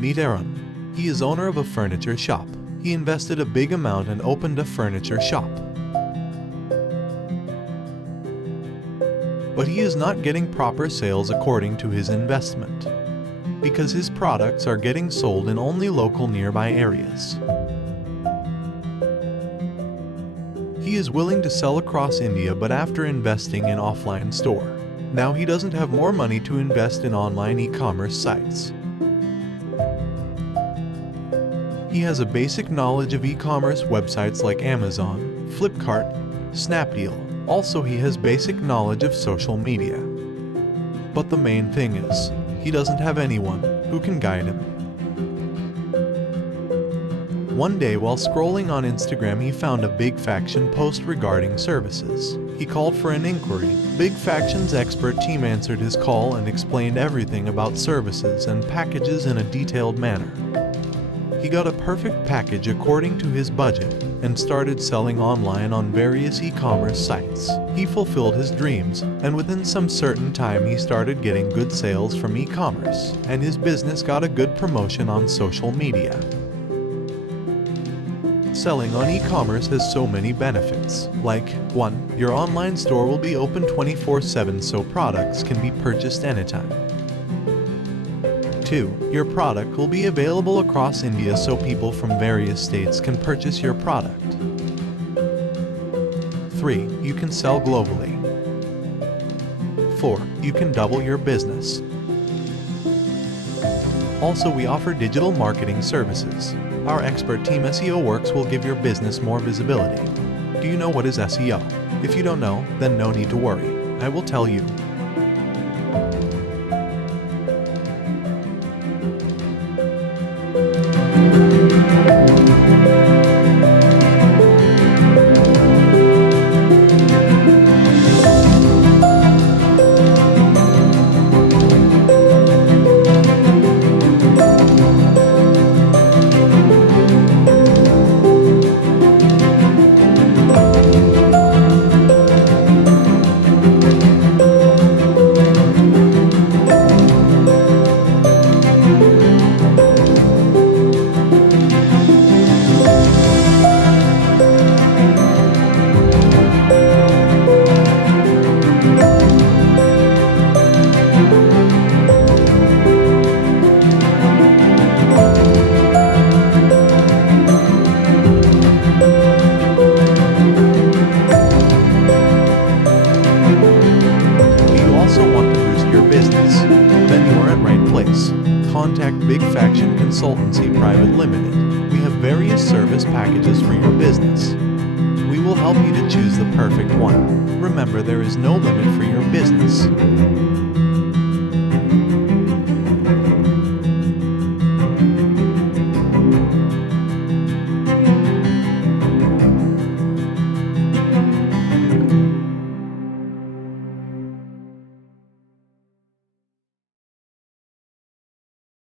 Meet Arun. He is owner of a furniture shop. He invested a big amount and opened a furniture shop. But he is not getting proper sales according to his investment, because his products are getting sold in only local nearby areas. He is willing to sell across India, but after investing in offline store, now he doesn't have more money to invest in online e-commerce sites. He has a basic knowledge of e-commerce websites like Amazon, Flipkart, Snapdeal. Also, he has basic knowledge of social media. But the main thing is, he doesn't have anyone who can guide him. One day while scrolling on Instagram, he found a Big Faction post regarding services. He called for an inquiry. Big Faction's expert team answered his call and explained everything about services and packages in a detailed manner. He got a perfect package according to his budget and started selling online on various e-commerce sites. He fulfilled his dreams, and within some certain time he started getting good sales from e-commerce, and his business got a good promotion on social media. Selling on e-commerce has so many benefits, like 1. Your online store will be open 24/7 so products can be purchased anytime. 2. Your product will be available across India so people from various states can purchase your product. 3. You can sell globally. 4. You can double your business. Also, we offer digital marketing services. Our expert team SEO Works will give your business more visibility. Do you know what is SEO? If you don't know, then no need to worry. I will tell you. Contact Big Faction Consultancy Private Limited. We have various service packages for your business. We will help you to choose the perfect one. Remember, there is no limit for your business.